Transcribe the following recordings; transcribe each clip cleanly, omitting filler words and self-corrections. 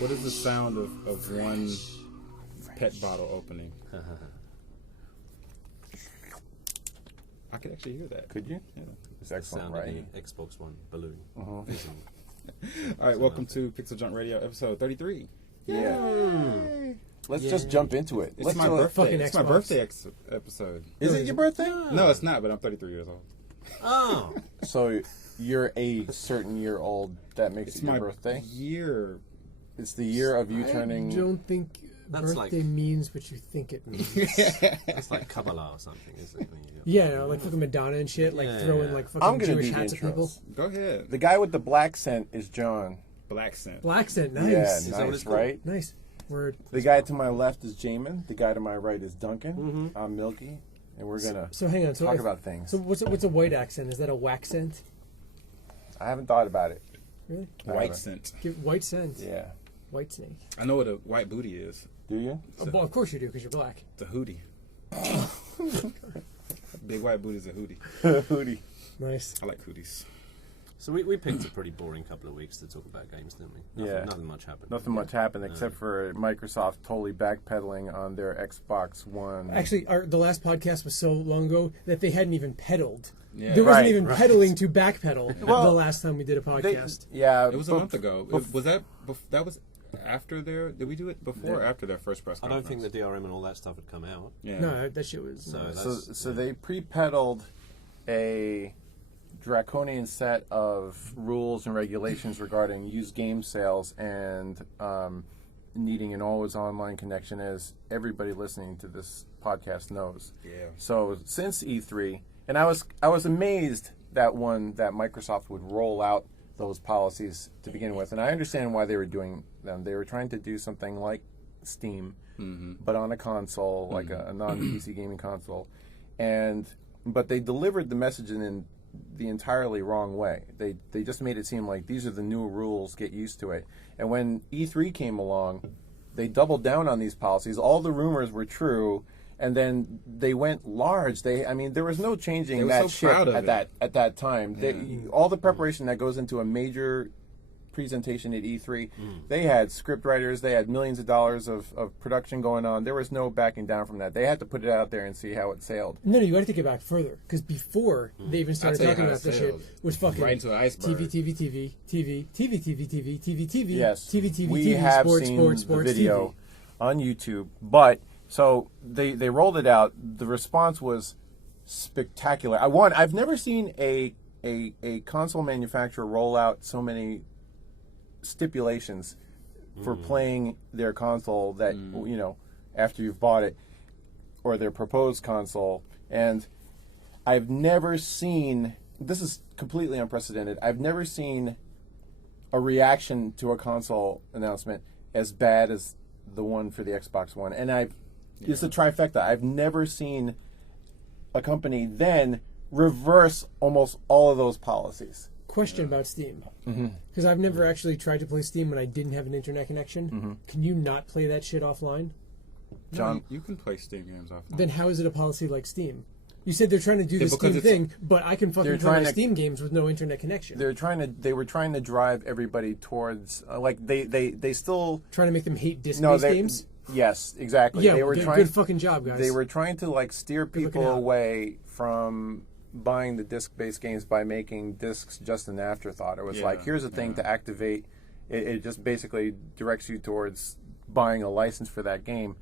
What is the sound of one pet bottle opening? I could actually hear that. Could you? Yeah. It's excellent, right? The Xbox One balloon. All right, welcome to PixelJunk Radio, episode 33. Yeah. Let's just jump into it. It's my birthday. It's my birthday episode. Is it your birthday? No, it's not, but I'm 33 years old. Oh. So you're a certain year old. That makes it your birthday? Year. It's the year of you turning... I don't think birthday means what you think it means. It's like Kabbalah or something, isn't it? Yeah, no, like fucking Madonna and shit, like throwing like fucking Jewish hats at people. Go ahead. The guy with the black scent is John. Black scent. Black scent, nice. Yeah, nice, right? Nice. Word. The guy to my left is Jaymin. The guy to my right is Duncan. Mm-hmm. I'm Milky. And we're going to hang on. talk about things. So what's a white accent? Is that a whack scent? I haven't thought about it. Really? White scent. White scent. Yeah. White snake. I know what a white booty is. Do you? Well, of course you do, because you're black. It's a hootie. Big white booty is a hootie. Hootie. Nice. I like hooties. So we picked a pretty boring couple of weeks to talk about games, didn't we? Nothing much happened. Nothing much happened except for Microsoft totally backpedaling on their Xbox One. Actually, the last podcast was so long ago that they hadn't even pedaled. Yeah. There wasn't even pedaling to backpedal the last time we did a podcast. It was a month ago. Was that was after their? Did we do it before or after their first press conference? I don't think the DRM and all that stuff had come out. Yeah. No, that shit was. So they pre-pedaled a draconian set of rules and regulations regarding used game sales and needing an always online connection, as everybody listening to this podcast knows. Yeah. So since E3, and I was amazed that Microsoft would roll out those policies to begin with, and I understand why they were doing them. They were trying to do something like Steam, but on a console, like a non-PC gaming console, but they delivered the message in the entirely wrong way. They just made it seem like these are the new rules, get used to it. And when E3 came along, they doubled down on these policies. All the rumors were true, and then they went large. There was no changing that shit at that time. Yeah. All the preparation that goes into a major presentation at E3, they had script writers, they had millions of dollars of production going on. There was no backing down from that. They had to put it out there and see how it sailed. No, you got to take it back further, because before they even started talking about this shit was fucking right into an iceberg. TV. Yes, TV. We have seen the video on YouTube, but so they rolled it out. The response was spectacular. I've never seen a console manufacturer roll out so many stipulations for playing their console that after you've bought it, or their proposed console. And I've never seen, this is completely unprecedented, I've never seen a reaction to a console announcement as bad as the one for the Xbox One. And it's a trifecta. I've never seen a company then reverse almost all of those policies. Question about Steam, because I've never actually tried to play Steam when I didn't have an internet connection. Can you not play that shit offline? John, no, you can play Steam games offline. Then how is it a policy like Steam? You said they're trying to do the Steam thing, but I can fucking play my Steam games with no internet connection. They were trying to drive everybody towards they still trying to make them hate disc-based games. Yes, exactly. Yeah, they were good fucking job, guys. They were trying to steer people away from buying the disc-based games by making discs just an afterthought. It was here's a thing to activate. It just basically directs you towards buying a license for that game.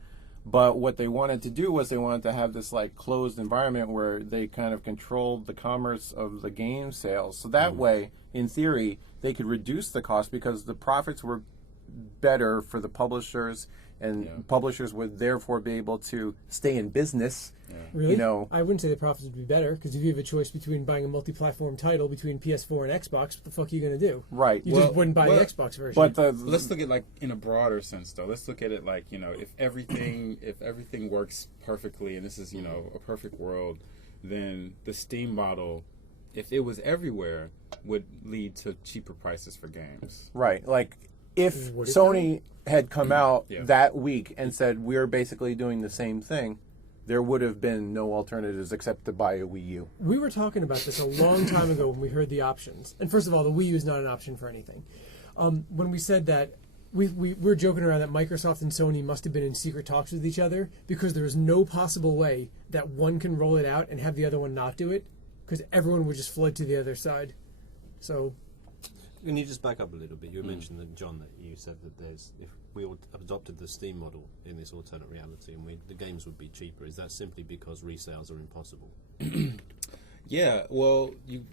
But what they wanted to do was they wanted to have this closed environment where they kind of controlled the commerce of the game sales. So that way, in theory, they could reduce the cost because the profits were better for the publishers, and publishers would therefore be able to stay in business. Yeah. Really? I wouldn't say the profits would be better, because if you have a choice between buying a multi-platform title between PS4 and Xbox, what the fuck are you going to do? Right. You just wouldn't buy the Xbox version. But let's look at in a broader sense, though. Let's look at it if everything works perfectly, and this is a perfect world, then the Steam model, if it was everywhere, would lead to cheaper prices for games. Right. If Sony had come out that week and said, we're basically doing the same thing, there would have been no alternatives except to buy a Wii U. We were talking about this a long time ago when we heard the options. And first of all, the Wii U is not an option for anything. When we said that we're joking around that Microsoft and Sony must have been in secret talks with each other because there is no possible way that one can roll it out and have the other one not do it, because everyone would just flood to the other side. So, can you just back up a little bit? You mentioned that, John, that you said that if we all adopted the Steam model in this alternate reality, and the games would be cheaper. Is that simply because resales are impossible? Yeah. Well,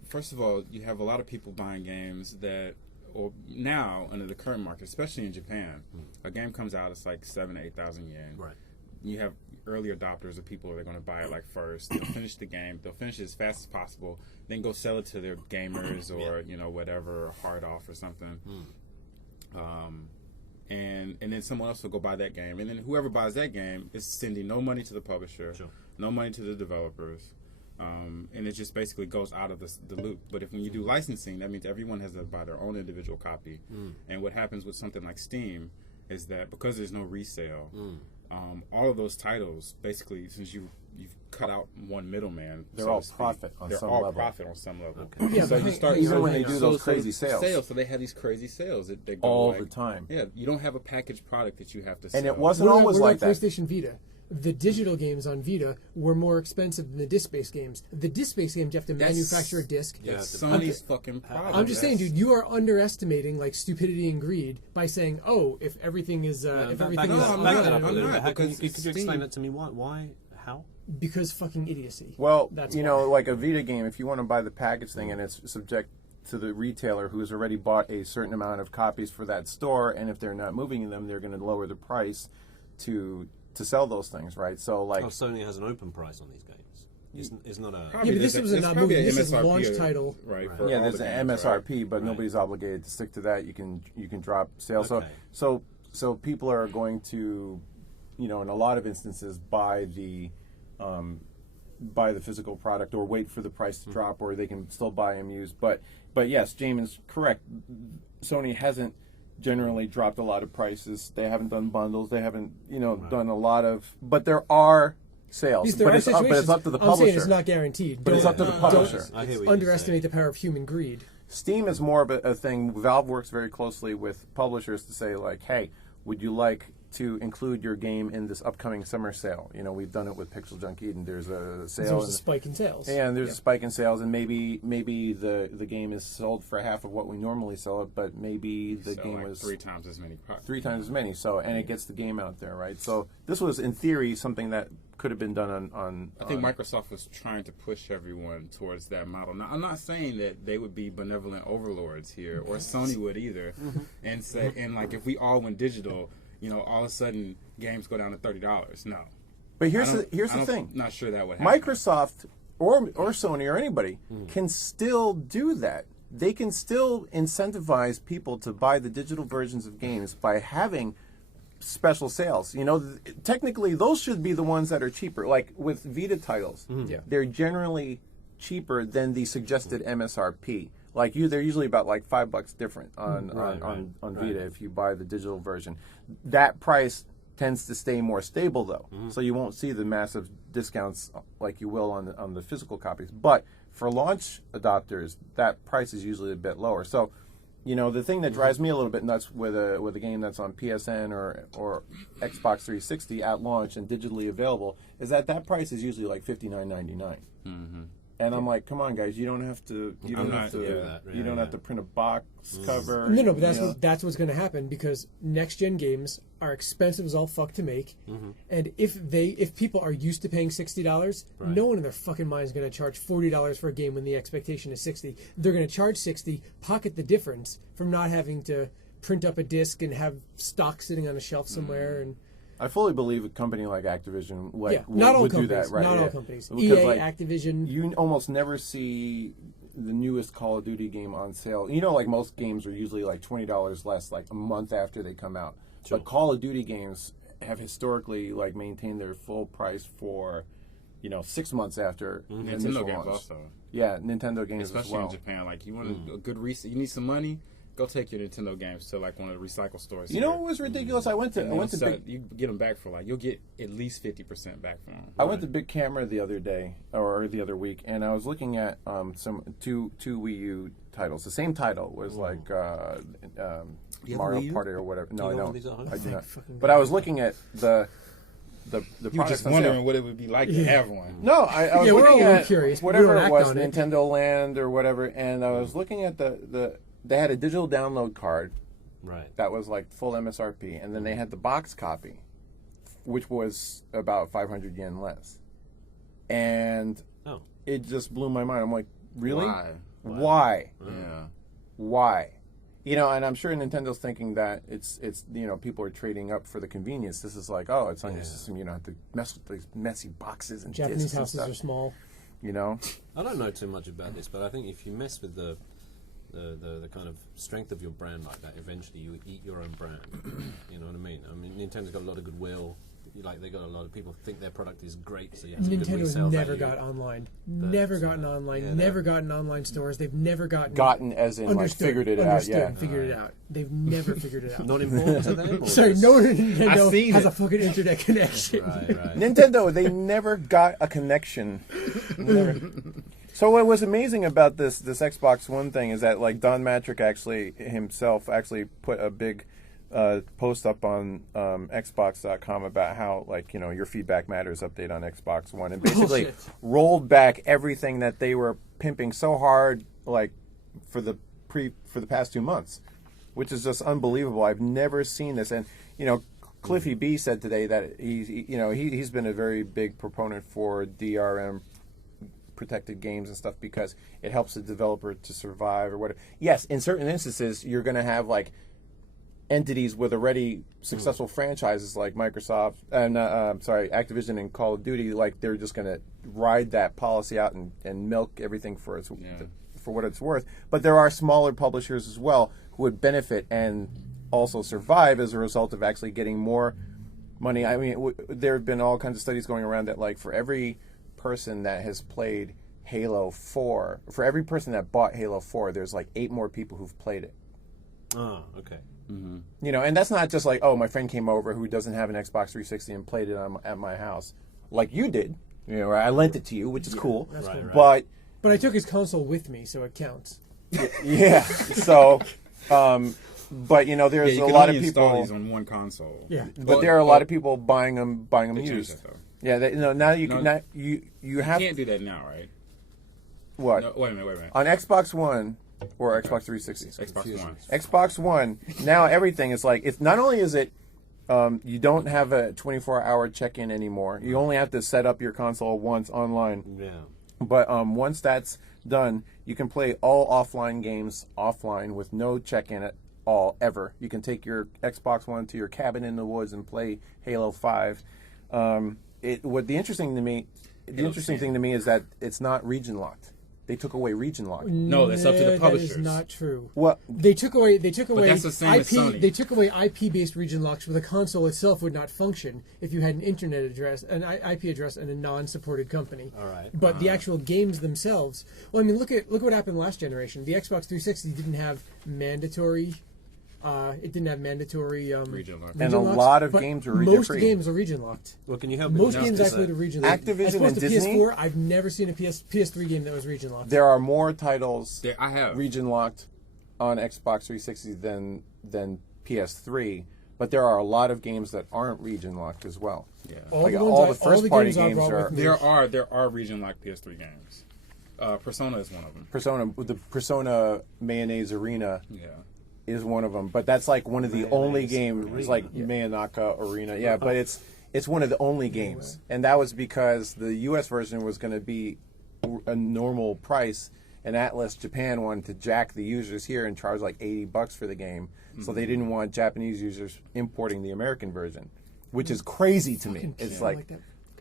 first of all, you have a lot of people buying games that. Or now, under the current market, especially in Japan, a game comes out, it's like 7,000 to 8,000 yen. Right. You have early adopters of people that are going to buy it like first. They'll finish the game. They'll finish it as fast as possible. Then go sell it to their gamers or whatever, hard off or something. And then someone else will go buy that game. And then whoever buys that game is sending no money to the publisher, no money to the developers. And it just basically goes out of the loop. But when you do licensing, that means everyone has to buy their own individual copy. And what happens with something like Steam is that because there's no resale, all of those titles, basically, since you've cut out one middleman, they're all profit on some level. They're all profit on some level. Okay. yeah, So but you start even when they do those crazy sales. So they have these crazy sales that go all like, the time. Yeah, you don't have a packaged product that you have to sell. And it wasn't always like that. PlayStation Vita. The digital games on Vita were more expensive than the disc-based games. The disc-based games, you have to manufacture a disc. Yeah, That's Sony's fucking problem. I'm just saying, dude, you are underestimating like stupidity and greed by saying, "Oh, if everything is if everything is I'm back that not. up a little bit. Because Could you explain Steam- that to me? Why? How? because fucking idiocy." Well, That's like a Vita game, if you want to buy the package thing and it's subject to the retailer who has already bought a certain amount of copies for that store, and if they're not moving them, they're going to lower the price to sell those things, right? So, like, Sony has an open price on these games. It's not a. Yeah, but this was not moving. This is launch title. Right. Right. for yeah, all there's the an games, MSRP, right? but nobody's obligated to stick to that. You can drop sales. Okay. So people are going to, in a lot of instances, buy the physical product or wait for the price to drop, or they can still buy them used. But yes, Jaymin's correct. Sony hasn't generally dropped a lot of prices. They haven't done bundles. They haven't done a lot of. But there are sales. Because there are situations. But it's up to the I'm publisher. saying it's not guaranteed. But it's up to the publisher. I hear what Underestimate the power of human greed. Steam is more of a thing. Valve works very closely with publishers to say, like, hey, would you like to include your game in this upcoming summer sale? We've done it with PixelJunk Eden. There's a sale. There's a spike in sales. And there's a spike in sales, and maybe the game is sold for half of what we normally sell it, but maybe the game like was 3 times as many. Three times as many. So, and it gets the game out there, right? So this was, in theory, something that could have been done on I think Microsoft was trying to push everyone towards that model. Now, I'm not saying that they would be benevolent overlords here, or Sony would either, and say, like, if we all went digital, all of a sudden games go down to $30. No. But here's the thing. Not sure that would happen. Microsoft or Sony or anybody can still do that. They can still incentivize people to buy the digital versions of games by having special sales. Technically, those should be the ones that are cheaper. Like with Vita titles, they're generally cheaper than the suggested MSRP. Like they're usually about like $5 different on Vita if you buy the digital version. That price tends to stay more stable though, so you won't see the massive discounts like you will on the physical copies. But for launch adopters, that price is usually a bit lower. So, the thing that drives me a little bit nuts with a game that's on PSN or Xbox 360 at launch and digitally available is that price is usually like $59.99. And I'm like, come on, guys, you don't have to. You don't have to print a box cover. No, but that's what's going to happen because next gen games are expensive as all fuck to make, and if people are used to paying $60, no one in their fucking mind is going to charge $40 for a game when the expectation is $60. They're going to charge $60, pocket the difference from not having to print up a disc and have stock sitting on a shelf somewhere and. I fully believe a company like Activision would do that, right? Not all companies. Because, EA, Activision. You almost never see the newest Call of Duty game on sale. Like most games are usually like $20 less, like a month after they come out. Sure. But Call of Duty games have historically like maintained their full price for, 6 months after initial Nintendo games launch. also. Yeah, Nintendo games especially as well. in Japan. Like you want a good reason, you need some money. Go take your Nintendo games to like one of the recycle stores. You know what was ridiculous? I went to you get them back for like you'll get at least 50% back from them. I went to Big Camera the other day or the other week, and I was looking at two Wii U titles. The same title was like Mario Party or whatever. No, I don't. I do not. But I was looking at the you were just wondering what it would be like to have one. No, I was looking at curious. whatever it was, Nintendo Land or whatever, and I was looking at they had a digital download card, right? That was like full MSRP, and then they had the box copy, which was about 500 yen less, and it just blew my mind. I'm like, really? Why? Yeah. Why? You know, and I'm sure Nintendo's thinking that it's people are trading up for the convenience. This is like, it's on your system. You don't have to mess with these messy boxes and Japanese discs houses and stuff. are small. You know, I don't know too much about this, but I think if you mess with the kind of strength of your brand like that, eventually you eat your own brand. You know what I mean? I mean, Nintendo's got a lot of goodwill. Like they got a lot of people think their product is great, so you have a good Nintendo's resale never value. got online. Never gotten online. Never gotten online stores. They've never gotten as in like figured it out. Yeah, figured it out. They've never figured it out. Not important to them. Sorry, no Nintendo has a fucking internet connection. Right. Nintendo, they never got a connection. Never. So what was amazing about this Xbox One thing is that like Don Matrick himself put a big post up on Xbox.com about how like your feedback matters update on Xbox One, and basically rolled back everything that they were pimping so hard like for the past 2 months, which is just unbelievable. I've never seen this, and Cliffy B said today that he's been a very big proponent for DRM protected games and stuff because it helps the developer to survive or whatever. Yes, in certain instances you're going to have like entities with already successful franchises like Microsoft and Activision and Call of Duty, like they're just going to ride that policy out and milk everything for what it's worth. But there are smaller publishers as well who would benefit and also survive as a result of actually getting more money. I mean, there have been all kinds of studies going around that like for every person that has played Halo 4, for every person that bought Halo 4, there's like 8 more people who've played it. Oh, okay. Mm-hmm. And that's not just like, my friend came over who doesn't have an Xbox 360 and played it at my house, like you did. I lent it to you, which is cool. That's cool. But I took his console with me, so it counts. Yeah. So, but there's a lot of people install these on one console. Yeah. But there are a lot of people buying them used. Yeah. Now you can't do that now, right? What? No, wait a minute. On Xbox One. Or Xbox 360. Xbox One. Xbox One. Now everything is like, it's not only is it, you don't have a 24-hour check-in anymore. You only have to set up your console once online. Yeah. But once that's done, you can play all offline games offline with no check-in at all ever. You can take your Xbox One to your cabin in the woods and play Halo 5. The interesting thing to me is that it's not region locked. They took away region lock. No, that's up to the publishers. That is not true. What? They took away But that's the same IP. as Sony. They took away IP-based region locks, where the console itself would not function if you had an internet address, an IP address, and a non-supported company. All right. But the actual games themselves. Well, I mean, look what happened last generation. The Xbox 360 didn't have mandatory. Region lock. And a lot of games were region free. Most games are region locked. Well, can you help? Most games actually are region locked. Activision as opposed and to Disney? PS4, I've never seen a PS3 game that was region locked. There are more titles I have region locked on Xbox 360 than PS3, but there are a lot of games that aren't region locked as well. Yeah. All the first party games are. There are region locked PS3 games. Persona is one of them. The Persona Mayonnaise Arena. Yeah. Is one of them, but that's like one of the only games. It's like Mayanaka Arena, yeah, but it's one of the only games, and that was because the U.S. version was going to be a normal price, and Atlas Japan wanted to jack the users here and charge like $80 for the game, so they didn't want Japanese users importing the American version, which is crazy to me. It's like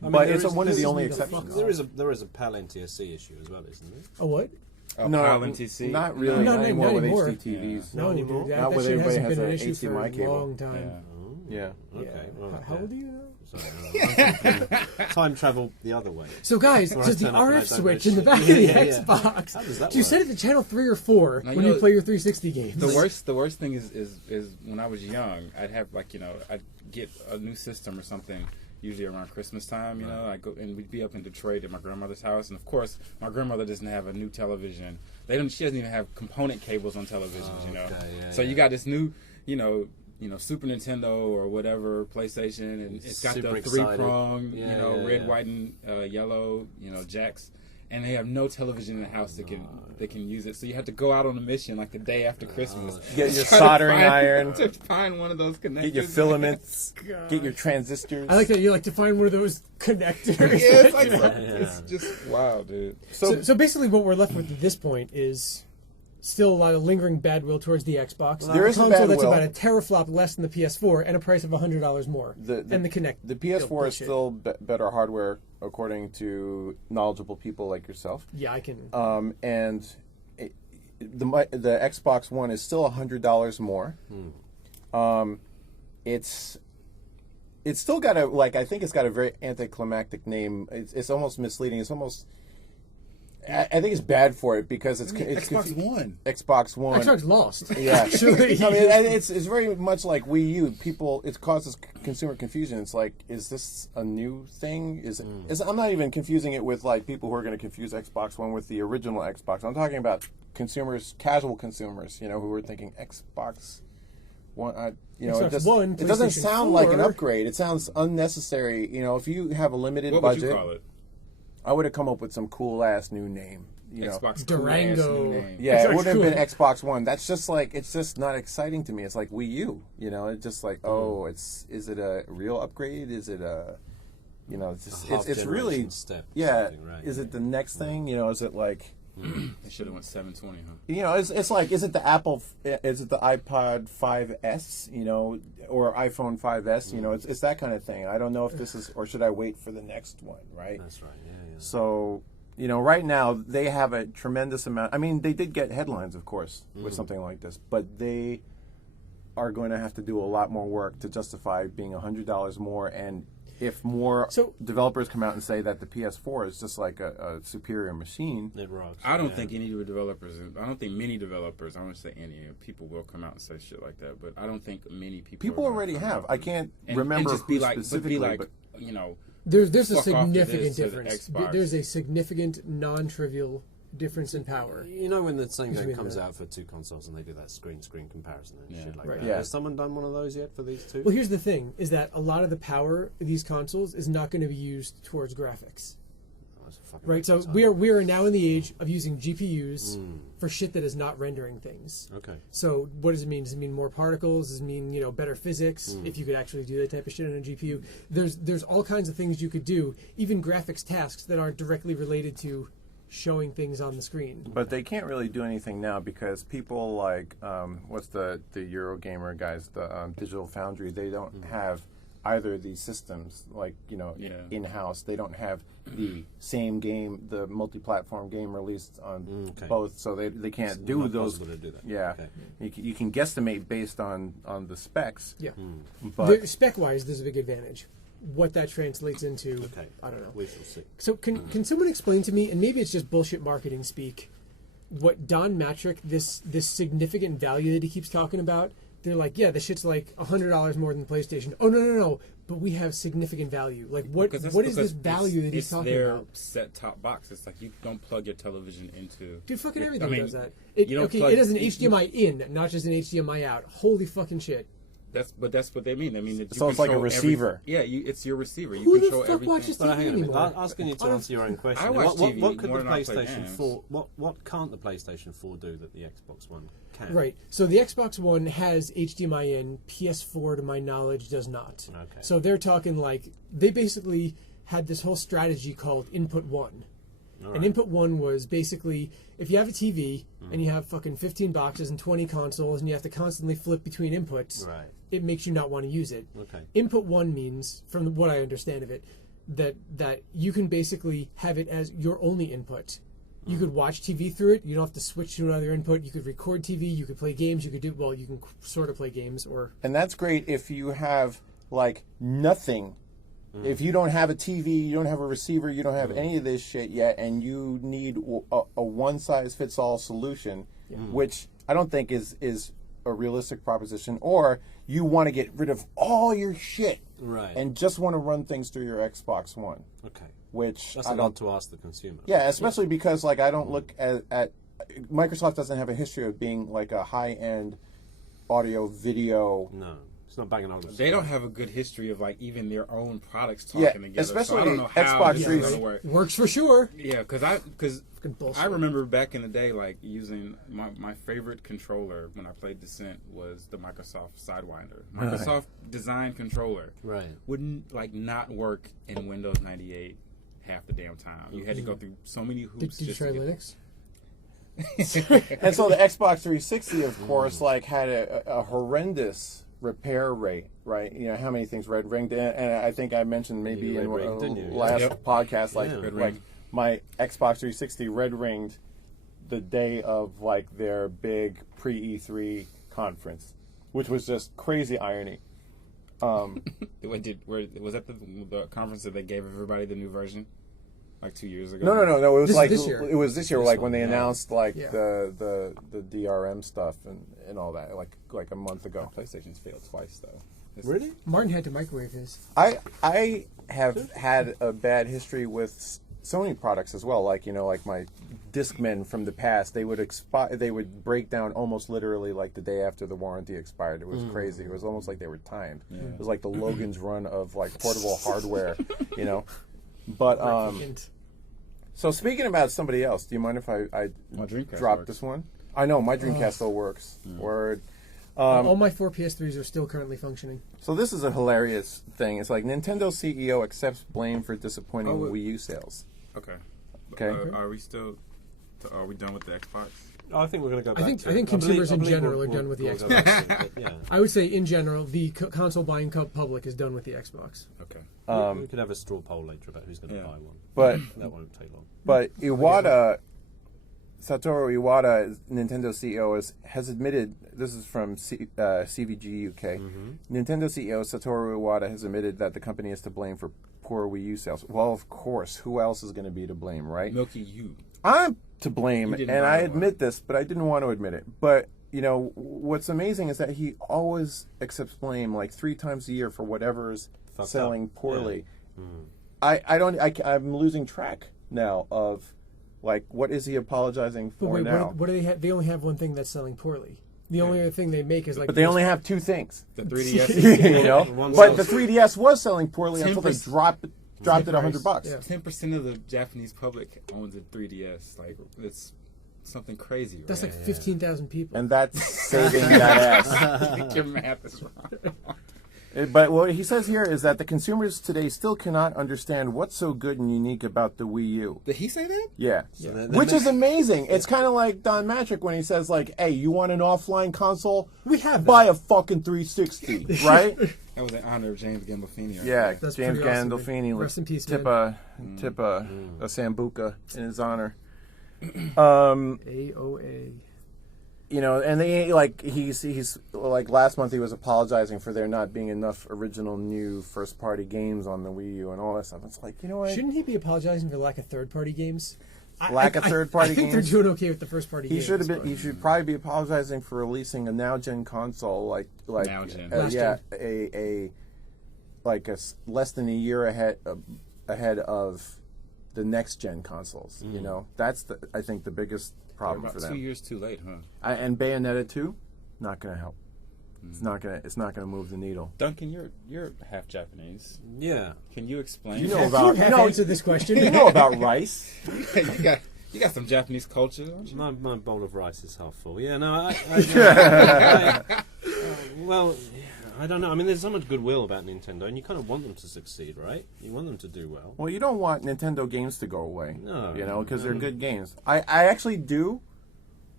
but it's one of the only exceptions. There is a PAL NTSC issue as well, isn't there? A what? No, PAL NTC? not really. Not anymore with HDTVs. Yeah. No, dude, Not that with shit everybody hasn't has been an an issue for HDMI a cable. long time. Yeah. Okay. Well, How old are you now? Sorry, time travel the other way. So guys, Or I does the turn up and I RF don't switch know in the shit. back of the Yeah, yeah. Xbox? How does that Do you work? set it to channel 3 or 4 Now, when you you know, play your 360 games? The worst thing is when I was young, I'd have I'd get a new system or something. Usually around Christmas time, I go and we'd be up in Detroit at my grandmother's house, and of course, my grandmother doesn't have a new television. She doesn't even have component cables on televisions, So you got this new, Super Nintendo or whatever PlayStation, and it's got Super the excited. 3-prong, red, yeah. white, and yellow, jacks. And they have no television in the house that can use it. So you have to go out on a mission like the day after Christmas. Get your soldering iron. To find one of those connectors. Get your filaments. Get your transistors. I like that you like to find one of those connectors. Yeah, it's like it's just wow, dude. So basically, what we're left with at this point is still a lot of lingering bad will towards the Xbox. There is a console bad that's will. about a teraflop less than the PS4 and a price of $100 more. And the Kinect. The PS4 is bullshit. still better hardware, according to knowledgeable people like yourself. Yeah, I can. And the Xbox One is still $100 more. It's still got I think it's got a very anticlimactic name. It's almost misleading. It's almost. I think it's bad for it because it's Xbox One. Xbox One. Xbox lost. Yeah, Actually. I mean, and it's very much like Wii U. It causes consumer confusion. It's like, is this a new thing? I'm not even confusing it with like people who are going to confuse Xbox One with the original Xbox. I'm talking about consumers, casual consumers, who are thinking Xbox One. Xbox One, it doesn't PlayStation sound like an 4. upgrade. It sounds unnecessary. If you have a limited What budget, would you call it? I would have come up with some cool ass new name. Xbox Durango. cool-ass new name. Yeah, it Xbox would have cool. been Xbox One. That's just it's just not exciting to me. It's like Wii U, It's just like, is it a real upgrade? Is it it's really, half-generation step or yeah. something, right, Is yeah. it the next thing? Is it like, They should have went 720, huh? it's like, is it the iPod 5S, or iPhone 5S? It's that kind of thing. I don't know if this is, or should I wait for the next one, right? That's right. Yeah. So, right now they have a tremendous amount. I mean, they did get headlines, of course, with something like this, but they are going to have to do a lot more work to justify being $100 more. And if more developers come out and say that the PS4 is just like a superior machine, It rocks. I don't think any developers. I don't think many developers. I don't say any people will come out and say shit like that. But I don't think many people. people are gonna already come have. out I can't and remember just who be like, specifically, but There's a fuck off to significant this, to the difference. Xbox. There's a significant, non-trivial difference in power. When the same Between game comes the- out for two consoles and they do that screen comparison and shit like Right. that. Yeah. Has someone done one of those yet for these two? Well, here's the thing: is that a lot of the power of these consoles is not going to be used towards graphics. Oh, that's a fucking Right, so retard. we are now in the age of using GPUs for shit that is not rendering things. Okay. So what does it mean? Does it mean more particles? Does it mean better physics? If you could actually do that type of shit on a GPU, there's all kinds of things you could do, even graphics tasks that aren't directly related to showing things on the screen. but they can't really do anything now because people like what's the Eurogamer guys, the Digital Foundry, they don't have either of these systems in house. They don't have the same game, the multi-platform game released on both, so they can't It's do not those. possible to do that. Yeah, Okay. you can guesstimate based on the specs. Yeah. But Spec-wise, there's a big advantage. What that translates into, Okay. I don't know. We shall see. So can someone explain to me, and maybe it's just bullshit marketing speak, what Don Matrick, this significant value that he keeps talking about? They're like, yeah, this shit's like $100 more than PlayStation. Oh no, but we have significant value. Like what is this value that he's talking their about? set-top box. It's like you don't plug your television into. Dude, fucking I everything mean, does that. you don't plug- it has an you- HDMI in, not just an HDMI out. Holy fucking shit. That's what they mean. I mean, So it's like a receiver. It's your receiver. You Who the control fuck everything. watches But TV hang on a minute. anymore? Asking you to answer your own question. I watch what, TV what could more the than I play PlayStation games. 4? What can't the PlayStation 4 do that the Xbox One can? Right. So the Xbox One has HDMI in. PS4, to my knowledge, does not. Okay. So they're talking like they basically had this whole strategy called Input One. All And right. Input One was basically if you have a TV and you have fucking 15 boxes and 20 consoles and you have to constantly flip between inputs, Right. it makes you not want to use it. Okay. Input One means, from what I understand of it, that you can basically have it as your only input. You could watch TV through it. You don't have to switch to another input. You could record TV. You could play games. You could you can sort of play games or. And that's great if you have like nothing If you don't have a TV, you don't have a receiver, you don't have any of this shit yet, and you need a one-size-fits-all solution, which I don't think is a realistic proposition, or you want to get rid of all your shit and just want to run things through your Xbox One. Okay. Which That's I a don't lot to ask the consumer. Yeah, especially because like I don't look at Microsoft doesn't have a history of being like a high-end audio video. No, it's not banging on. They don't have a good history of like even their own products talking together. Especially so I don't know how Xbox this is 360 gonna work. Works for sure. Yeah, because I remember back in the day, like using my favorite controller when I played Descent was the Microsoft Sidewinder. Microsoft design controller wouldn't like not work in Windows 98 half the damn time. You had to go through so many hoops. Did you try Linux? And so the Xbox 360, of course, like had a horrendous repair rate, right? You know how many things red ringed, and I think I mentioned maybe in last podcast, like my Xbox 360 red ringed the day of like their big pre E3 conference, which was just crazy irony. Was that the conference that they gave everybody the new version? Like 2 years ago? No. It was like this year. It was this year, like when they announced like the DRM stuff and all that, like a month ago. PlayStation's failed twice though. Really? Martin had to microwave his. I have had a bad history with Sony products as well. Like like my Discmen from the past, they would break down almost literally like the day after the warranty expired. It was crazy. It was almost like they were timed. Yeah. It was like the Logan's Run of like portable hardware, But so speaking about somebody else, do you mind if I drop this one? I know my Dreamcast still works. Word. All my 4 PS3s are still currently functioning. So this is a hilarious thing. It's like Nintendo CEO accepts blame for disappointing Wii U sales. Okay. Are we done with the Xbox? I think we're going to go back I think consumers in general are done with the Xbox. I would say in general, the console buying public is done with the Xbox. Okay. We could have a straw poll later about who's going to buy one. But that won't take long. But Satoru Iwata, Nintendo CEO, has admitted, this is from CVG UK, Nintendo CEO Satoru Iwata has admitted that the company is to blame for poor Wii U sales. Well, of course, who else is going to be to blame, right? Milky, you. I'm to blame, and I admit this, but I didn't want to admit it. But, what's amazing is that he always accepts blame like 3 times a year for whatever's selling poorly. Yeah. I'm losing track now of like what is he apologizing for now? What do they have? They only have one thing that's selling poorly. The only other thing they make is like. But they only have 2 things. The 3DS, But the 3DS was selling poorly until they dropped it $100. Yeah. 10% of the Japanese public owns a 3DS. Like it's something crazy. Right? That's like 15,000 people. And that's saving that ass. Your math is wrong. But what he says here is that the consumers today still cannot understand what's so good and unique about the Wii U. Did he say that? Yeah. Which is amazing. It's kind of like Don Matrick when he says, like, hey, you want an offline console? We have that. Buy a fucking 360, right? That was in honor of James Gandolfini. Right? Yeah, That's James Gandolfini. Gandolfini. Rest in peace, tip a Sambuca in his honor. AOA. And they he's like last month he was apologizing for there not being enough original new first party games on the Wii U and all that stuff. It's like, what? Shouldn't he be apologizing for the lack of third party games? Lack of third party games. I think they're doing okay with the first party games. He should probably be apologizing for releasing a now gen console like now gen. A less than a year ahead of the next gen consoles. That's I think the biggest problem for them. 2 years too late, huh? And Bayonetta 2, not going to help. It's not gonna move the needle. Duncan, you're half Japanese. Yeah. Can you explain? You know about answer this question. You know about rice. you got some Japanese culture, don't you? My bowl of rice is half full. Yeah, no, well, I don't know. I mean, there's so much goodwill about Nintendo, and you kind of want them to succeed, right? You want them to do well. Well, you don't want Nintendo games to go away. No. Because they're good games. I actually do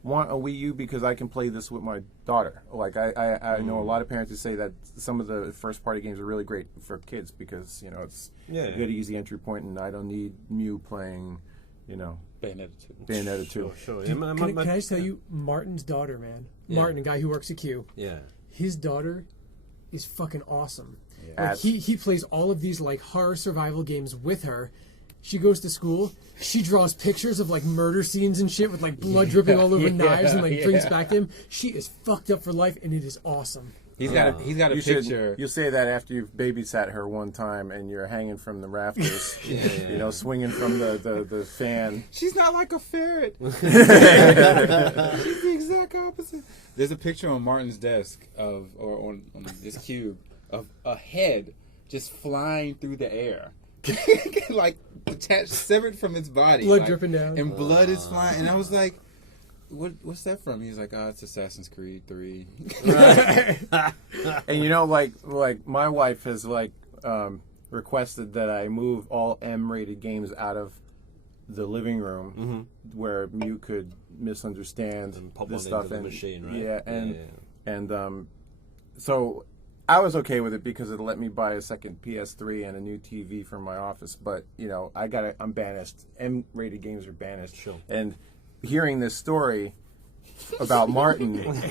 want a Wii U because I can play this with my daughter. Like, I know a lot of parents who say that some of the first-party games are really great for kids because, it's a good, easy entry point, and I don't need Mew playing, Bayonetta 2. Sure. Dude, can I just tell you, Martin's daughter, man. Yeah. Martin, a guy who works at Q. Yeah. His daughter is fucking awesome. Like, he plays all of these like horror survival games with her. She goes to school. She draws pictures of like murder scenes and shit with like blood dripping all over knives and like brings back to him. She is fucked up for life, and it is awesome. He's got a picture. You'll say that after you've babysat her one time and you're hanging from the rafters, you know, swinging from the fan. She's not like a ferret. She's the exact opposite. There's a picture on Martin's desk on this cube of a head just flying through the air. Like detached, severed from its body. Blood dripping down. And blood is flying. And I was like, what's that from? He's like, it's Assassin's Creed 3. And you know, like my wife has requested that I move all M-rated games out of the living room where Mew could misunderstand and pop this one stuff into the machine, right? Yeah, so I was okay with it because it let me buy a second PS3 and a new TV for my office. But you know, I'm banished. M-rated games are banished. Sure. And hearing this story about Martin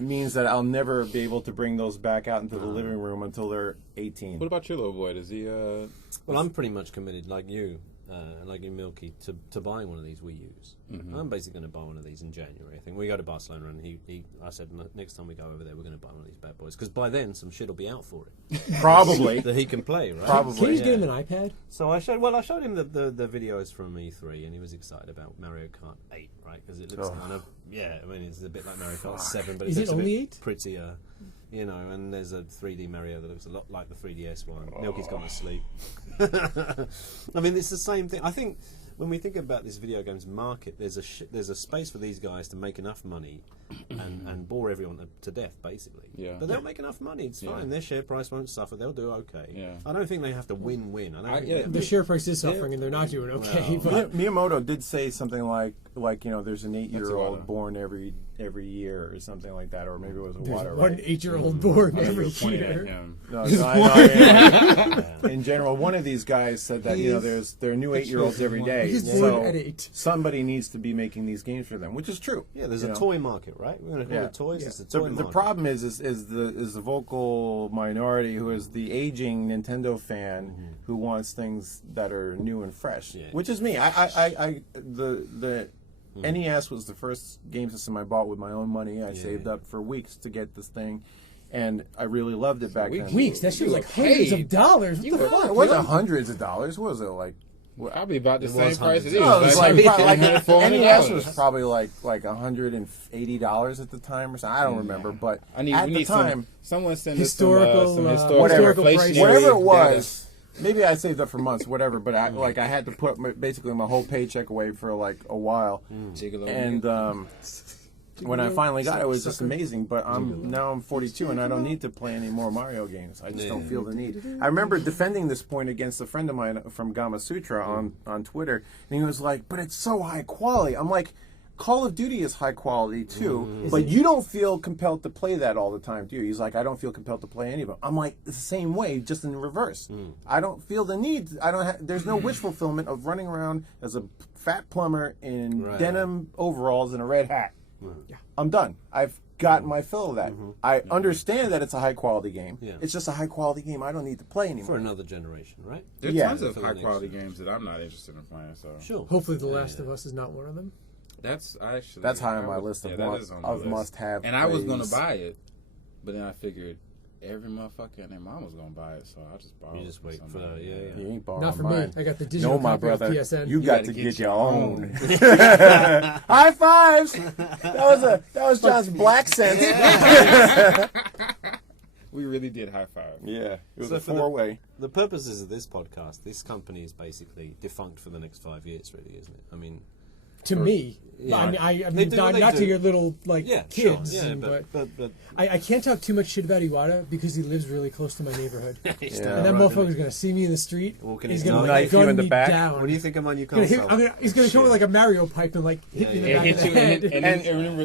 means that I'll never be able to bring those back out into the living room until they're 18. What about your little boy? Does he? Well, I'm pretty much committed, like you, Milky, to buying one of these Wii U's. I'm basically going to buy one of these in January. I think we go to Barcelona, and I said next time we go over there, we're going to buy one of these bad boys because by then some shit will be out for it. Probably that he can play, right? Probably. Can you just get him an iPad? So I showed him the videos from E3, and he was excited about Mario Kart 8, right? Because it looks kind of I mean, it's a bit like Mario Kart 7, but it's a bit prettier. You know, and there's a 3D Mario that looks a lot like the 3DS one. Milky's gone to sleep. I mean, it's the same thing. I think when we think about this video games market, there's a space for these guys to make enough money and bore everyone to death, basically. Yeah. But they'll make enough money. It's fine. Their share price won't suffer. They'll do okay. Yeah. I don't think they have to win-win. The share price is suffering, and they're not doing okay. No. But Miyamoto did say something like you know, there's an 8-year-old born every year or something like that, or maybe it was a water. One 8-year-old born every year. No, in general, one of these guys said that you know there are new 8-year-olds every day, He's born so at 8. somebody needs to be making these games for them, which is true. Yeah, there's a toy market, right? We're going to call it toys. It's a toy market. The problem is the vocal minority who is the aging Nintendo fan who wants things that are new and fresh, which is me. The NES was the first game system I bought with my own money. I saved up for weeks to get this thing, and I really loved it back then. Weeks? That shit was like hundreds of dollars. What the fuck? It wasn't hundreds of dollars. What was it like? Probably about the same price it is. No, it was like NES was $400. probably like $180 at the time or something. I don't remember, but at the time, someone send historical, some historical inflation. Whatever it was. Maybe I saved up for months, whatever. But I had to put basically my whole paycheck away for like a while, and when I finally got it, it was just amazing. But now I'm 42 and I don't need to play any more Mario games. I just don't feel the need. I remember defending this point against a friend of mine from Gama Sutra on Twitter, and he was like, "But it's so high quality." I'm like, Call of Duty is high quality too, but you don't feel compelled to play that all the time, do you? He's like, I don't feel compelled to play any of them. I'm like, it's the same way, just in reverse. I don't feel the need. There's no wish fulfillment of running around as a fat plumber in denim overalls and a red hat. I'm done. I've got my fill of that. I understand that it's a high quality game. It's just a high quality game I don't need to play anymore. For another generation, right? There's tons of high quality games that I'm not interested in playing. So sure. Hopefully, The Last of Us is not one of them. That's high on my list of must-have. And I was going to buy it, but then I figured every motherfucker and their mom was going to buy it, so I'll just borrow it. You just wait for somebody. You ain't borrowing Not for mine. me. I got the digital my copy brother. of PSN. You got to get your own. High fives. That was John's black sense. We really did high five. Yeah, it was a four-way. The purposes of this podcast, this company is basically defunct for the next 5 years, really, isn't it? I mean, to me, I mean, not to your little kids. Sure. But I can't talk too much shit about Iwata because he lives really close to my neighborhood, and that right, motherfucker's gonna see me in the street. He's gonna knife you in the back. Down. What do you think of my new console? He's gonna come with like a Mario pipe and hit me in the back of the head,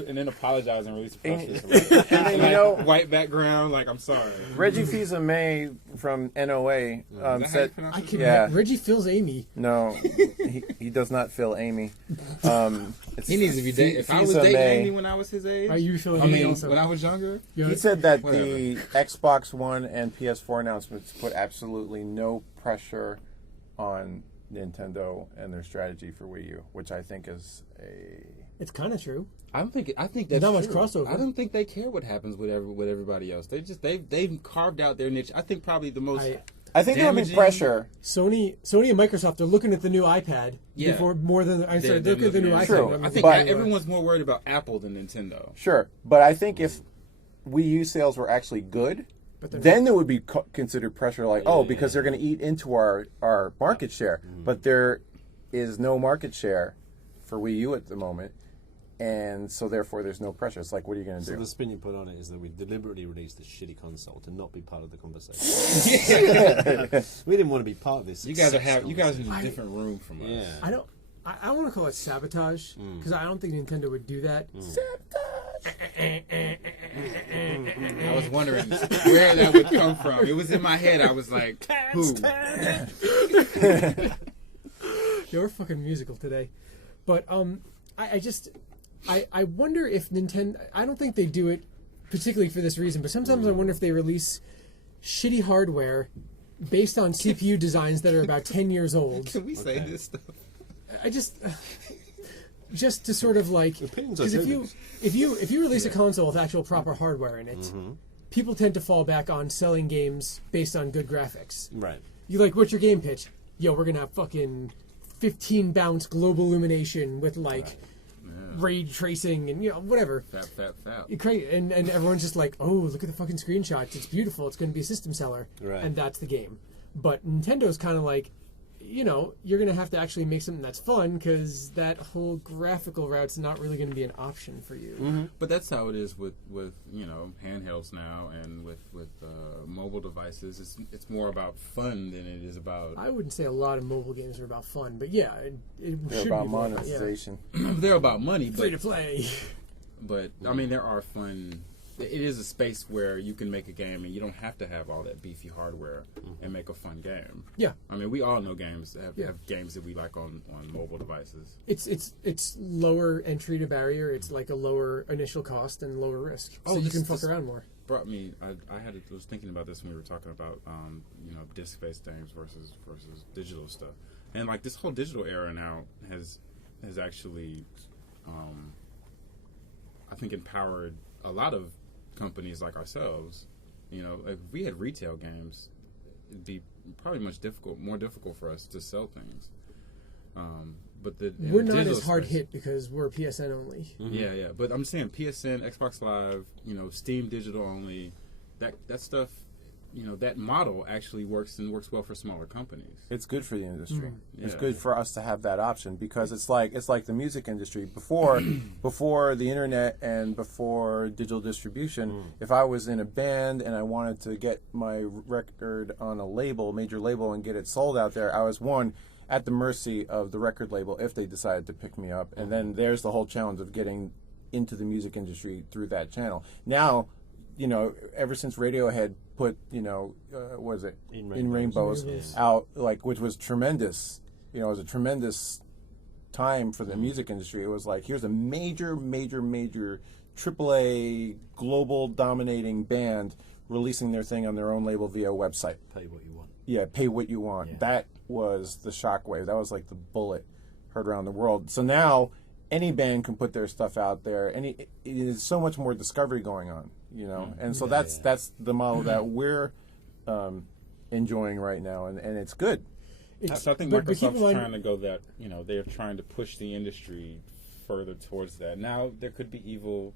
and then apologize and release the process. And then, white background, like I'm sorry. Reggie Fils-Aimé from NOA said, I can. Yeah. Reggie feels Amy. no, he does not feel Amy. He needs to be dating. If I was dating Amy when I was his age, Are you feeling I Amy mean, also? when I was younger, He said that Whatever. the Xbox One and PS4 announcements put absolutely no pressure on Nintendo and their strategy for Wii U, which I think is It's kind of true. I think that's Not much true. crossover. I don't think they care what happens with everybody else. They've carved out their niche. I think probably the most. I think there'll be damaging- pressure. Sony and Microsoft are looking at the new iPad Yeah. before more than I'm sorry, They're look at the new looking at- True. iPad. I think But- everyone's more worried about Apple than Nintendo. Sure, but I think if Wii U sales were actually good, they're then there would be considered pressure like, because they're going to eat into our market share. But there is no market share for Wii U at the moment, and so therefore there's no pressure. It's like, what are you going to So do? the spin you put on it is that we deliberately released a shitty console to not be part of the conversation. We didn't want to be part of this. You guys are sex in a conversation. different room from us. Yeah. I don't. I want to call it sabotage because I don't think Nintendo would do that. I was wondering where that would come from. It was in my head. I was like, who? You're fucking musical today, but I wonder if Nintendo. I don't think they do it particularly for this reason, but sometimes I wonder if they release shitty hardware based on CPU designs that are about 10 years old. Can we say this stuff? I just to sort of like, Opinions are because opinions. if you release a console with actual proper hardware in it, people tend to fall back on selling games based on good graphics. Right. You like, what's your game pitch? Yo, we're gonna have fucking 15 bounce global illumination with like ray tracing and whatever. Fat. And everyone's just like, oh, look at the fucking screenshots. It's beautiful. It's going to be a system seller. Right. And that's the game. But Nintendo's kind of like, you're going to have to actually make something that's fun because that whole graphical route's not really going to be an option for you. But that's how it is with handhelds now and with mobile devices. It's more about fun than it is about. I wouldn't say a lot of mobile games are about fun, but yeah, it They're should about be more monetization. They're about money, free to but play. I mean there are fun. It is a space where you can make a game and you don't have to have all that beefy hardware and make a fun game. Yeah. I mean, we all know games that Yeah. have games that we like on mobile devices. It's lower entry to barrier. It's like a lower initial cost and lower risk, so you this- can fuck this- around more. Brought me. I was thinking about this when we were talking about disc-based games versus digital stuff, and like this whole digital era now has actually, I think, empowered a lot of companies like ourselves. If we had retail games, it'd be probably more difficult for us to sell things. But We're not digital as hard space- hit because we're PSN only. Yeah. But I'm saying PSN, Xbox Live, Steam digital only, that stuff, that model actually works well for smaller companies. It's good for the industry. It's Yeah. good for us to have that option because it's like the music industry before the internet and before digital distribution. If I was in a band and I wanted to get my record on a major label, and get it sold out there, I was at the mercy of the record label if they decided to pick me up, and then there's the whole challenge of getting into the music industry through that channel. Now, ever since Radiohead put, what is it, In Rainbows out, which was tremendous. It was a tremendous time for the music industry. It was like, here's a major AAA global dominating band releasing their thing on their own label via website. Pay what you want. Yeah, pay what you want. Yeah. That was the shockwave. That was like the bullet heard around the world. So now any band can put their stuff out there, and it is so much more discovery going on, And so that's the model that we're enjoying right now, and it's good. So I think but keep Microsoft's in mind- trying to go that, they're trying to push the industry further towards that. Now there could be evil.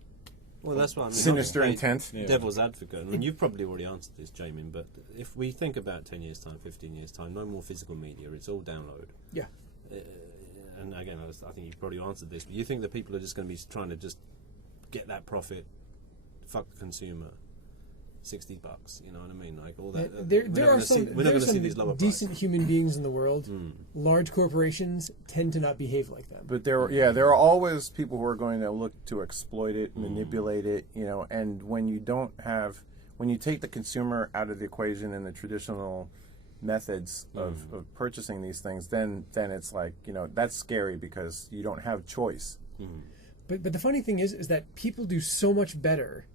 Well, that's what I mean. Sinister Hey, intent. Yeah. Devil's advocate. I mean, you've probably already answered this, Jaymin, but if we think about 10 years' time, 15 years' time, no more physical media, it's all download. Yeah. And again, I think you've probably answered this, but you think that people are just going to be trying to just get that profit, fuck the consumer, $60, you know what I mean? Like all that. There we're are some, not going to see some these lower decent prices. human beings in the world. Large corporations tend to not behave like them. But there are always people who are going to look to exploit it, manipulate it, and when when you take the consumer out of the equation and the traditional methods of purchasing these things, then it's like, that's scary because you don't have choice. But the funny thing is that people do so much better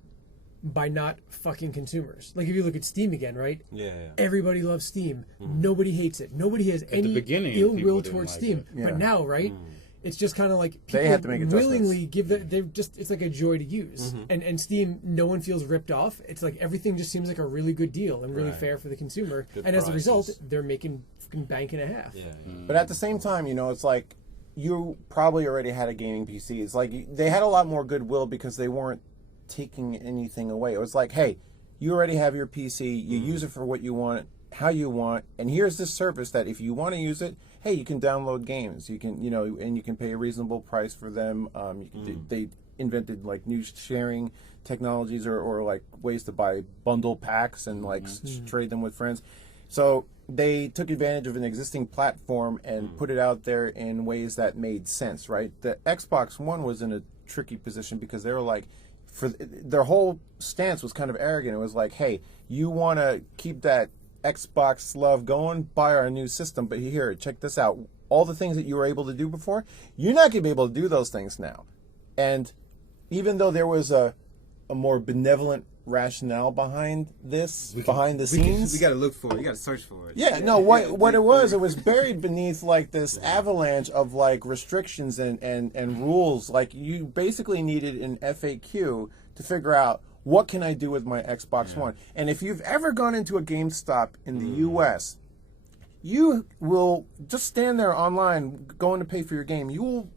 by not fucking consumers. Like if you look at Steam again, right? Yeah. Everybody loves Steam. Nobody hates it. Nobody has any beginning, ill people will didn't towards like Steam. it. Yeah. But now, right? It's just kind of like people They have to make adjustments. willingly give it's like a joy to use. And Steam, no one feels ripped off. It's like everything just seems like a really good deal and really fair for the consumer. Good and as a result, prices. they're making fucking bank and a half. Yeah. But at the same time, it's like you probably already had a gaming PC. It's like they had a lot more goodwill because they weren't taking anything away. It was like, hey, you already have your PC. You use it for what you want, how you want, and here's this service that if you want to use it, hey, you can download games. You can, and you can pay a reasonable price for them. They invented like new sharing technologies or like ways to buy bundle packs and like trade them with friends. So they took advantage of an existing platform and put it out there in ways that made sense, right? The Xbox One was in a tricky position because they were like, their whole stance was kind of arrogant. It was like, hey, you want to keep that Xbox love going, buy our new system, but here, check this out. All the things that you were able to do before, you're not going to be able to do those things now. And even though there was a more benevolent rationale behind this, behind the scenes, We got to look for it. You got to search for it. yeah, no, what it was buried beneath like this avalanche of like restrictions and rules. Like you basically needed an FAQ to figure out what can I do with my Xbox One. And if you've ever gone into a GameStop in the US, you will just stand there online going to pay for your game. You will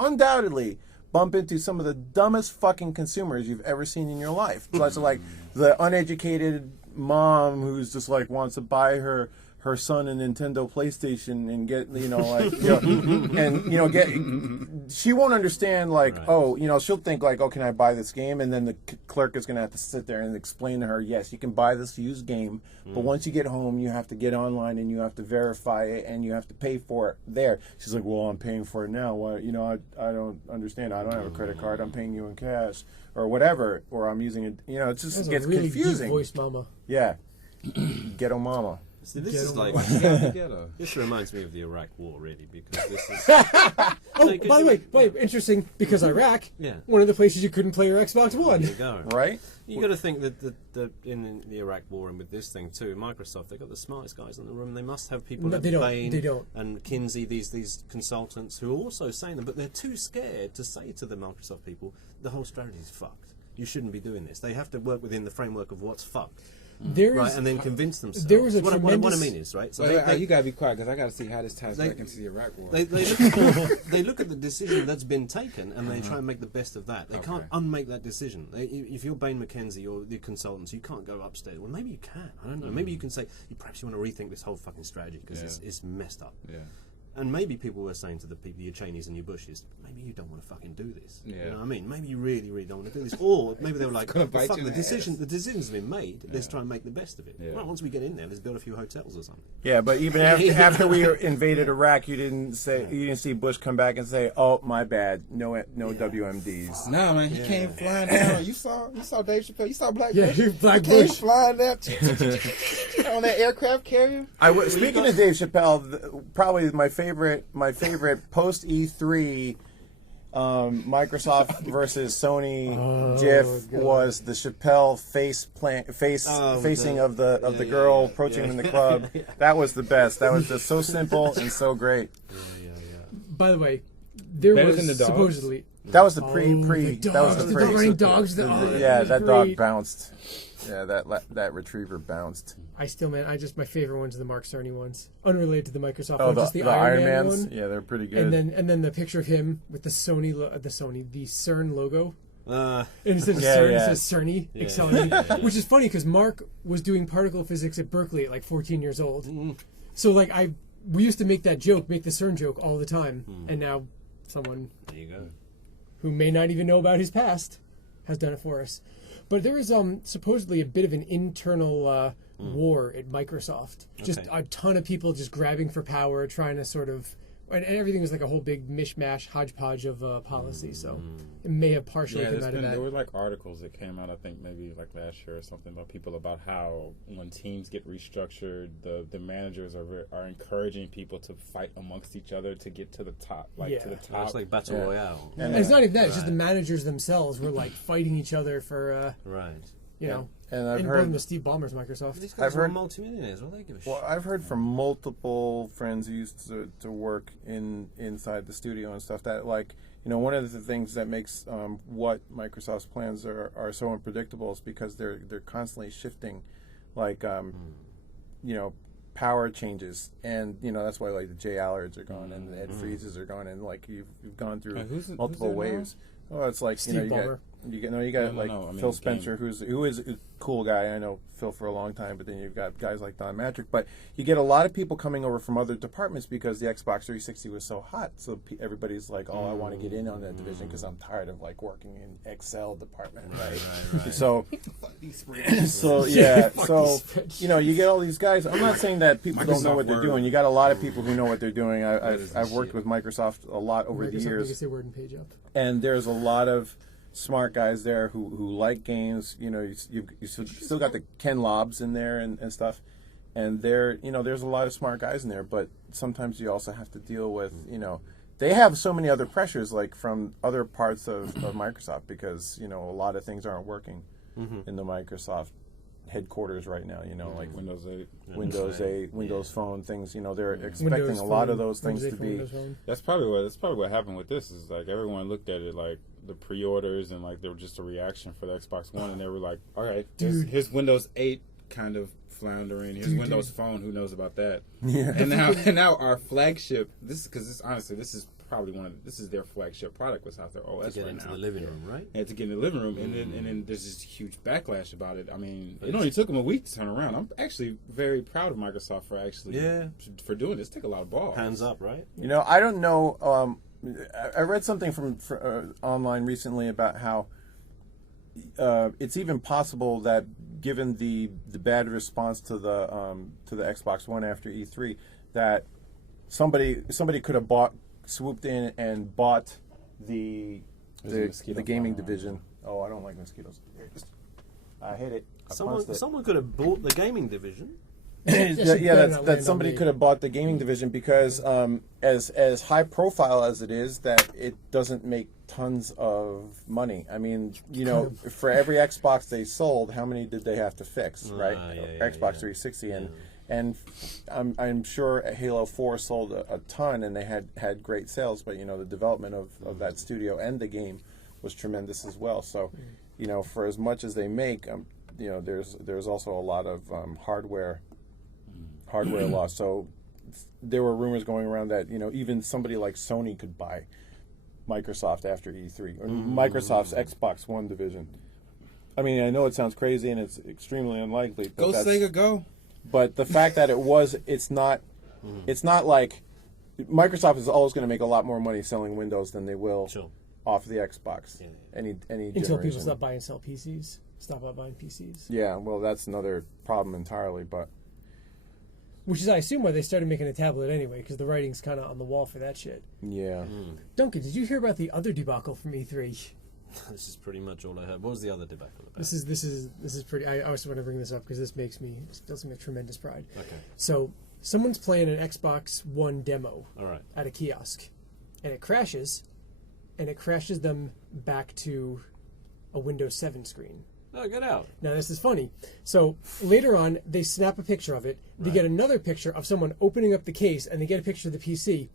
undoubtedly bump into some of the dumbest fucking consumers you've ever seen in your life. So like the uneducated mom who's just like wants to buy her son a Nintendo PlayStation and get get she won't understand like she'll think like, oh, can I buy this game? And then the clerk is going to have to sit there and explain to her, yes, you can buy this used game, but once you get home you have to get online and you have to verify it and you have to pay for it there. She's like, well, I'm paying for it now. Why? I don't understand. I don't have a credit card. I'm paying you in cash or whatever, or I'm using it. It just That's gets a really confusing. deep voice, mama. Yeah, ghetto mama. See, this is like this reminds me of the Iraq War, really, because this is. Oh, by the way, interesting because Iraq, one of the places you couldn't play your Xbox One. There you go. Right? You got to think that in the Iraq War and with this thing too, Microsoft, they got the smartest guys in the room. They must have people like Bain and Kinsey, these consultants who are also saying them, but they're too scared to say to the Microsoft people, the whole strategy is fucked. You shouldn't be doing this. They have to work within the framework of what's fucked. Right, and then convince themselves. There was a what I mean is, right? So you gotta be quiet because I gotta see how this ties back into the Iraq War. They look at the decision that's been taken and they try and make the best of that. They can't unmake that decision. If you're Bain McKenzie or the consultants, you can't go upstairs. Well, maybe you can. I don't know. Maybe you can say, perhaps you want to rethink this whole fucking strategy because it's messed up. Yeah. And maybe people were saying to the people, your Cheneys and your Bushes, maybe you don't want to fucking do this. Yeah. You know what I mean? Maybe you really, really don't want to do this. Or maybe they were like, well, fuck, the decision's been made. Let's try and make the best of it. Yeah. Well, once we get in there, let's build a few hotels or something. Yeah, but even after we invaded Iraq, you didn't see Bush come back and say, "Oh, my bad, no WMDs." No, man, he came flying down. You saw Dave Chappelle. You saw Black Bush. Yeah, Black He came Bush flying down on that aircraft carrier. Speaking of Dave Chappelle, probably my favorite post E3 Microsoft versus Sony GIF was the Chappelle facing of the girl approaching him in the club. That was the best. That was just so simple and so great. By the way, there Better was than the dogs? supposedly That was the that running dogs. that dog bounced. Yeah, that retriever bounced. My favorite ones are the Mark Cerny ones, unrelated to the Microsoft Oh, one, just the Iron Man Mans? one. Yeah, they're pretty good. And then the picture of him with the CERN logo. And it says CERN, it says Cerny accelerating, which is funny because Mark was doing particle physics at Berkeley at like 14 years old. So like we used to make the CERN joke all the time, and now someone there you go, who may not even know about his past has done it for us. But there was supposedly a bit of an internal war at Microsoft. Just a ton of people just grabbing for power, trying to sort of And everything was like a whole big mishmash, hodgepodge of policy. So it may have partially come out of that. There were like articles that came out, I think maybe like last year or something, about people about how when teams get restructured, the managers are encouraging people to fight amongst each other to get to the top, to the top. It's like battle royale. And it's not even that; it's just the managers themselves were like fighting each other for, you know. And I've heard heard Steve Ballmer's Microsoft. These guys are multimillionaires. What do they give a shit? Well, I've heard from multiple friends who used to work inside the studio and stuff that, like, you know, one of the things that makes what Microsoft's plans are so unpredictable is because they're constantly shifting, like, you know, power changes, and you know that's why like the J Allards are gone and the Ed Freezes are gone, and like you've gone through multiple waves. Oh, it's like Steve you got Phil Spencer, who is a cool guy. I know Phil for a long time, but then you've got guys like Don Matrick. But you get a lot of people coming over from other departments because the Xbox 360 was so hot. So everybody's like, "Oh, I want to get in on that division because I'm tired of like working in Excel department." Right. So you know, you get all these guys. I'm not saying that people don't know what they're doing. You got a lot of people who know what they're doing. I've worked with Microsoft a lot over the years. Biggest word and page up. And there's a lot of smart guys there who like games. You know, you still got the Ken Lobs in there and stuff. And there's a lot of smart guys in there. But sometimes you also have to deal with, you know, they have so many other pressures, like from other parts of Microsoft, because, you know, a lot of things aren't working in the Microsoft headquarters right now, you know, like Windows 8, Windows Phone things, you know, they're expecting a lot of those things to be. That's probably what happened with this, is like everyone looked at it like the pre-orders and like they were just a reaction for the Xbox One, and they were like, all right, here's Windows 8 kind of floundering, here's Windows Phone, who knows about that? Yeah. And now our flagship, this is probably this is their flagship product without their OS to get right into now. the living room, right? Yeah, to get in the living room, and then there's this huge backlash about it. I mean, it only took them a week to turn around. I'm actually very proud of Microsoft for for doing this. Take a lot of balls. Hands up, right? You know, I don't know. I read something from online recently about how it's even possible that, given the bad response to the Xbox One after E3, that somebody could have swooped in and bought the gaming division. Oh, I don't like mosquitoes. I hate it. Someone could have bought the gaming division. that somebody could have bought the gaming division, because as high profile as it is, that it doesn't make tons of money. I mean, you know, for every Xbox they sold, how many did they have to fix, right? Xbox 360 and I'm sure Halo 4 sold a ton, and they had great sales, but you know, the development of that studio and the game was tremendous as well. So, you know, for as much as they make, you know, there's also a lot of hardware loss. So there were rumors going around that, you know, even somebody like Sony could buy Microsoft after E3, or Microsoft's Xbox One division. I mean, I know it sounds crazy and it's extremely unlikely. But go Sega, go. But the fact that it's not like Microsoft is always going to make a lot more money selling Windows than they will off of the Xbox. Yeah. Any until people stop buying PCs. Yeah, well, that's another problem entirely, but. Which is, I assume, why they started making a tablet anyway, because the writing's kind of on the wall for that shit. Yeah. Duncan, did you hear about the other debacle from E3? This is pretty much all I heard. What was the other debacle about? This is pretty. I also want to bring this up because this fills me with tremendous pride. Okay. So someone's playing an Xbox One demo. All right. At a kiosk, and it crashes them back to a Windows 7 screen. Oh, get out. Now, this is funny. So, later on, they snap a picture of it. They get another picture of someone opening up the case, and they get a picture of the PC.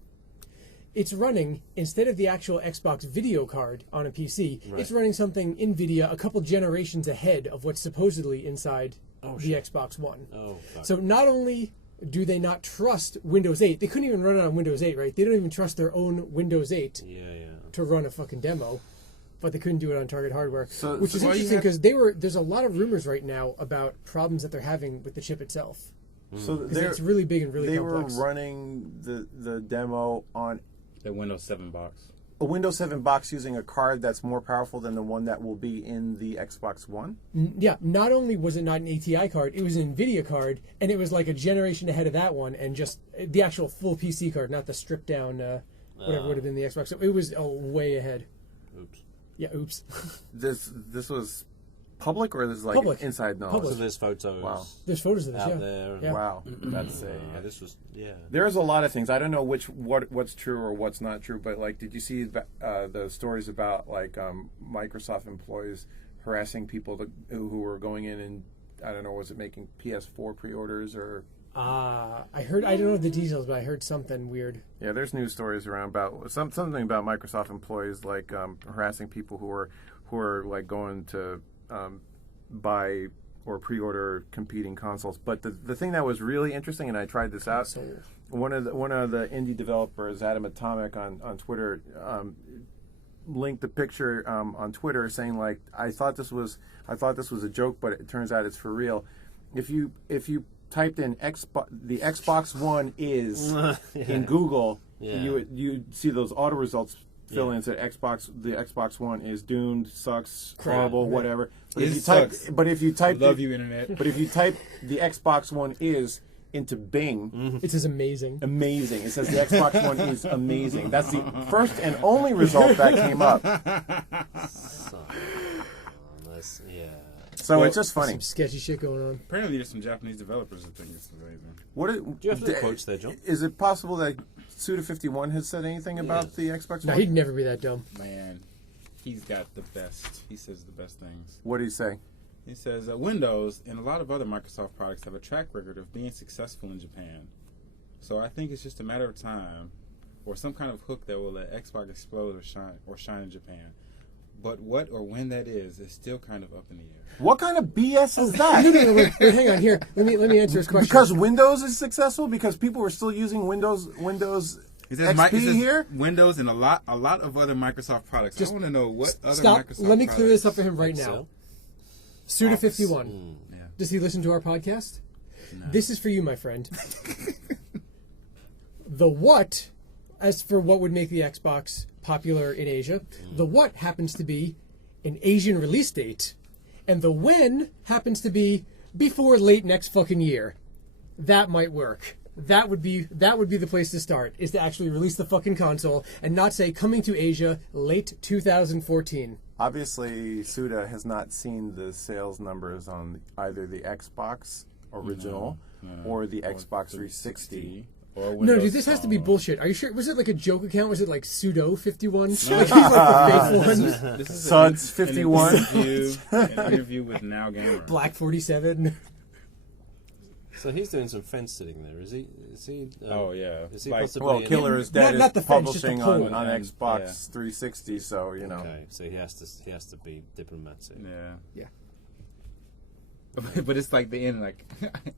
It's running, instead of the actual Xbox video card on a PC, it's running something NVIDIA a couple generations ahead of what's supposedly inside the Xbox One. Oh, fuck. So, not only do they not trust Windows 8, they couldn't even run it on Windows 8, right? They don't even trust their own Windows 8 to run a fucking demo. But they couldn't do it on target hardware, which is interesting because there's a lot of rumors right now about problems that they're having with the chip itself. So it's really big and really complex. They were running the demo on the Windows 7 box. a Windows 7 box using a card that's more powerful than the one that will be in the Xbox One? Yeah, not only was it not an ATI card, it was an NVIDIA card, and it was like a generation ahead of that one, and just the actual full PC card, not the stripped down, whatever would have been the Xbox. So it was way ahead. Oops. Yeah, oops. This was public, or this is like Public. inside knowledge? Public. So there's photos. Wow. There's photos of this, out yeah. there. Yeah. Wow, that's This was There's a lot of things. I don't know what's true or what's not true, but like, did you see the stories about like Microsoft employees harassing people who were going in and, I don't know, was it making PS4 pre-orders or? I don't know the details, but I heard something weird. Yeah, there's news stories around about something about Microsoft employees like harassing people who are like going to buy or pre-order competing consoles. But the thing that was really interesting, and I tried this out, one of the indie developers, Adam Atomic, on Twitter, linked the picture on Twitter saying like, I thought this was a joke, but it turns out it's for real. If you typed in the Xbox One is in Google, you see those auto results fill in, said the Xbox One is doomed, sucks, horrible, whatever. But if you type love you, internet. But if you type the Xbox One is into Bing, it says amazing. Amazing. It says the Xbox One is amazing. That's the first and only result that came up. So it's just funny. Some sketchy shit going on. Apparently, there's some Japanese developers that think it's amazing. Do you have the quotes there, John? Is it possible that Suda51 has said anything about the Xbox No, One? he'd never be that dumb. Man, he's got the best. He says the best things. What did he say? He says Windows and a lot of other Microsoft products have a track record of being successful in Japan. So I think it's just a matter of time, or some kind of hook that will let Xbox explode or shine in Japan. But what or when that is still kind of up in the air. What kind of BS is that? No, wait, hang on here. Let me answer this question. Because Windows is successful? Because people are still using Windows XP here? Windows and a lot of other Microsoft products. Just I want to know what other stop. Microsoft Let me clear this up products. for him right now. Suda51. Yeah. Does he listen to our podcast? No. This is for you, my friend. The what, as for what would make the Xbox popular in Asia, the what happens to be an Asian release date, and the when happens to be before late next fucking year. That might work. That would be the place to start, is to actually release the fucking console and not say coming to Asia late 2014. Obviously, Suda has not seen the sales numbers on either the Xbox original or the Xbox 360. No, dude, this has to be bullshit. Are you sure? Was it like a joke account? Was it like Pseudo51? Like he's like the fake one. This is Suds51. An interview with Now Gamer. Black 47. So he's doing some fence sitting there, is he? Oh yeah. Is he Like, possibly? Well, Killer is Dead not is the fence, just the publishing on poll. Xbox 360, so you know. Okay, so he has to be diplomatic. Yeah. But it's like the end. Like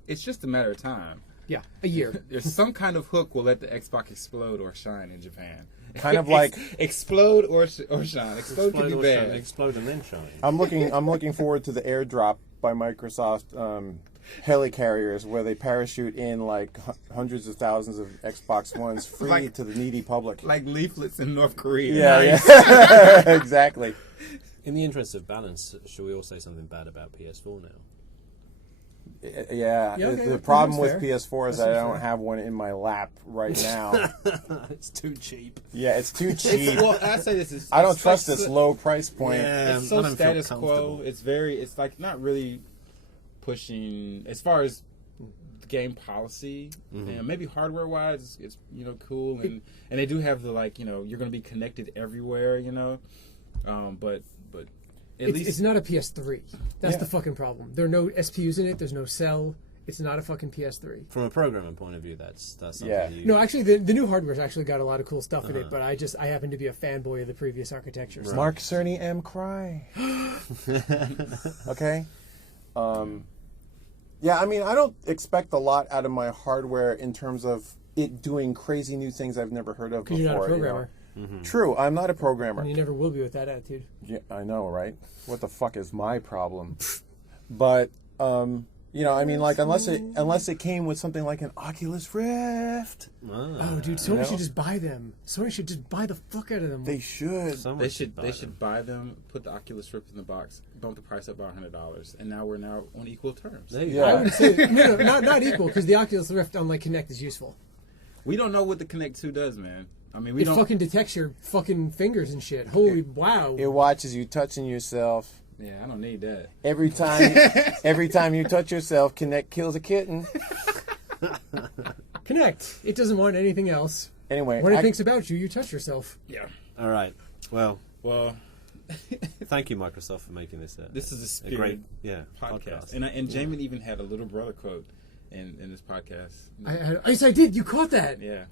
it's just a matter of time. Yeah, a year. There's some kind of hook will let the Xbox explode or shine in Japan. Kind of like explode or shine. Explode could be bad. Explode and then shine. I'm looking forward to the airdrop by Microsoft helicarriers where they parachute in like hundreds of thousands of Xbox Ones free to the needy public. Like leaflets in North Korea. Yeah, exactly. In the interest of balance, should we all say something bad about PS4 now? Yeah, okay, the problem with fair. PS4 is that I don't have one in my lap right now. It's too cheap. Yeah, it's too cheap. Well, I say this is. I don't trust this low price point. Yeah, It's I so don't feel status comfortable. quo. It's like not really pushing as far as game policy and maybe hardware wise. It's cool and they do have the you're going to be connected everywhere. But. It's not a PS3. That's the fucking problem. There are no SPUs in it. There's no cell. It's not a fucking PS3. From a programming point of view, that's something. Yeah. No, actually, the new hardware's actually got a lot of cool stuff in it. But I happen to be a fanboy of the previous architecture. So. Mark Cerny M. Cry. Okay. Yeah, I mean, I don't expect a lot out of my hardware in terms of it doing crazy new things I've never heard of before. Because you're not a programmer. True, I'm not a programmer. And you never will be with that attitude. Yeah, I know, right? What the fuck is my problem? But You know, I mean, like unless it came with something like an Oculus Rift. Oh, dude, Sony should just buy them. Sony should just buy the fuck out of them. They should. They should buy them, put the Oculus Rift in the box, bump the price up by $100, and now we're on equal terms. Yeah. I would say no, not equal, because the Oculus Rift on like Kinect is useful. We don't know what the Kinect 2 does, man. I mean, It fucking detects your fucking fingers and shit. Holy wow! It watches you touching yourself. Yeah, I don't need that. Every time you touch yourself, Kinect kills a kitten. Kinect. It doesn't want anything else. Anyway, When it thinks about you, you touch yourself. Yeah. All right. Well, Well, thank you, Microsoft, for making this. this is a a spirit great podcast. And Jaymin even had a little brother quote in this podcast. Yes, I did. You caught that. Yeah.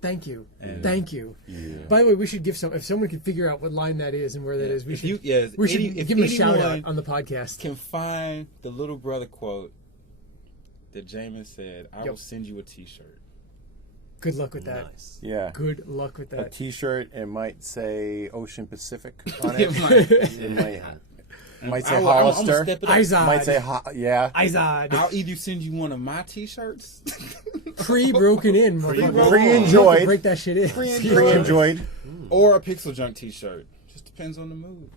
Thank you. And- Thank you. Yeah. By the way, we should give if someone could figure out what line that is and where that is, we If should you- yeah, we should if give him a shout anyone out on the podcast. Can find the little brother quote that Jaymin said, I will send you a t-shirt. Good luck with that. Nice. Yeah. Good luck with A that. T-shirt. It might say Ocean Pacific on it. It might say I'm Hollister. gonna step it up. Izod. Might say yeah. Izod. I'll either send you one of my t-shirts. Pre-broken in. motherfucker. Pre-enjoyed. Break that shit in. Pre-enjoyed. or a PixelJunk t-shirt. Just depends on the mood.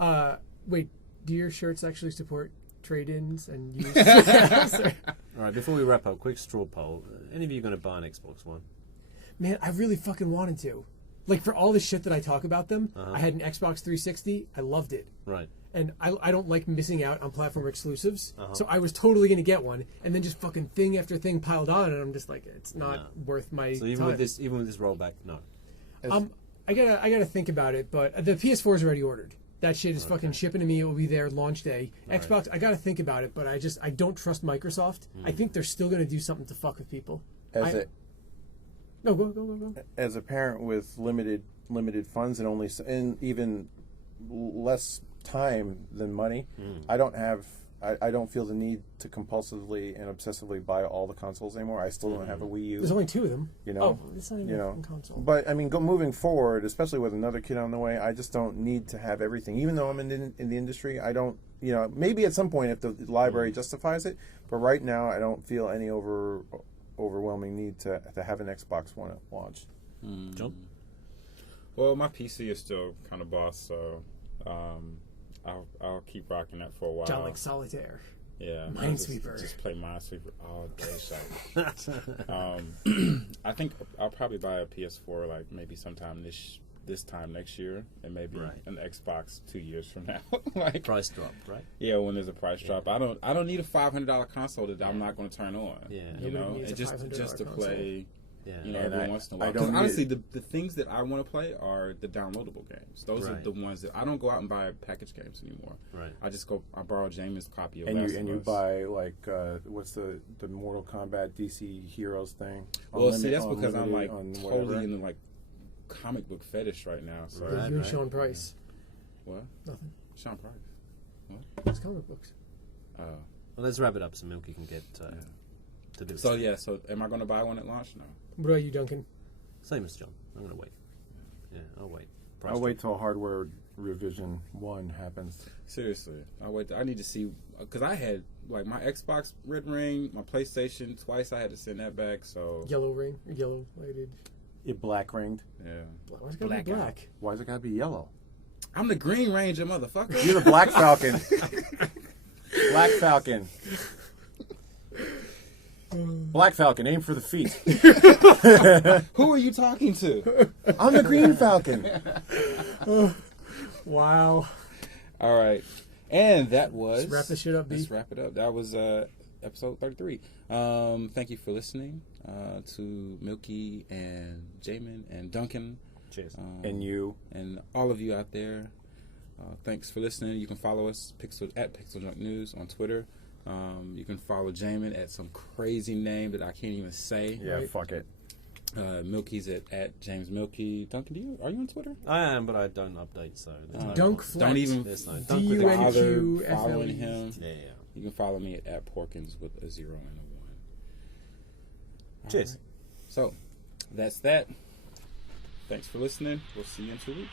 Yeah. Wait, do your shirts actually support trade-ins and use? All right. Before we wrap up, quick straw poll. Any of you going to buy an Xbox One? Man, I really fucking wanted to. Like, for all the shit that I talk about them, I had an Xbox 360. I loved it. Right. And I don't like missing out on platform exclusives. So I was totally going to get one. And then just fucking thing after thing piled on. And I'm just like, it's not worth my So even time. with this rollback, no. I gotta think about it. But the PS4 is already ordered. That shit is fucking shipping to me. It will be there launch day. Xbox, I gotta think about it. But I don't trust Microsoft. I think they're still going to do something to fuck with people. No, go. As a parent with limited funds and even less time than money, I don't feel the need to compulsively and obsessively buy all the consoles anymore. I still don't have a Wii U. There's only 2 of them. You know, Oh, it's not even a console. But I mean, moving forward, especially with another kid on the way, I just don't need to have everything. Even though I'm in the industry, I don't. You know, maybe at some point if the library justifies it, but right now I don't feel any overwhelming need to have an Xbox One at launch. John? Well, my PC is still kind of boss, so I'll keep rocking that for a while. John like Solitaire. Yeah, Minesweeper. Just play Minesweeper all day. I think I'll probably buy a PS4 like maybe sometime this time next year, and maybe an Xbox 2 years from now. Like Price drop, right? Yeah, when there's a price drop. I don't need a $500 console that I'm not going to turn on. Yeah. You know, needs and a just $500 to play. Yeah. You know, And every once in a while. I don't Because honestly, need the things that I want to play are the downloadable games. Those are the ones that I don't go out and buy package games anymore. Right. I borrow Jamin's copy of And Last you of Us. buy like what's the Mortal Kombat DC Heroes thing? Well, see, that's because I'm Unlimited, like on totally whatever. into like comic book fetish right now. So Right. You and Sean Price. what? Nothing. Sean Price. It's comic books. Well, let's wrap it up so Milky can get to do it. So yeah. So am I going to buy one at launch? No. What about you, Duncan? Same as John. I'm going to wait. Yeah, I'll wait. Price I'll drop. wait till hardware revision 1 happens. Seriously, I wait. I need to see because I had like my Xbox red ring, my PlayStation twice. I had to send that back. So Yellow ring? Yellow lighted? It black ringed. yeah, Why's it gotta be black? Why's it gotta be yellow? I'm the Green Ranger, motherfucker. You're the Black Falcon. Black Falcon. Black Falcon, aim for the feet. Who are you talking to? I'm the Green Falcon. Wow. All right, and that was. Let's wrap this shit up, B. Let's wrap it up. That was episode 33. Thank you for listening to Milky and Jaymin and Duncan. Cheers. And you. And all of you out there. Thanks for listening. You can follow us at PixelJunk News on Twitter. You can follow Jaymin at some crazy name that I can't even say. Yeah, fuck it. Milky's at James Milky. Duncan, are you on Twitter? I am, but I don't update, so there's no Dunk point. Flex. Don't even There's no bother DUNQFLE. following him. Yeah. You can follow me at Porkins with a 0 and a 1. Cheers. All right. So, that's that. Thanks for listening. We'll see you in 2 weeks.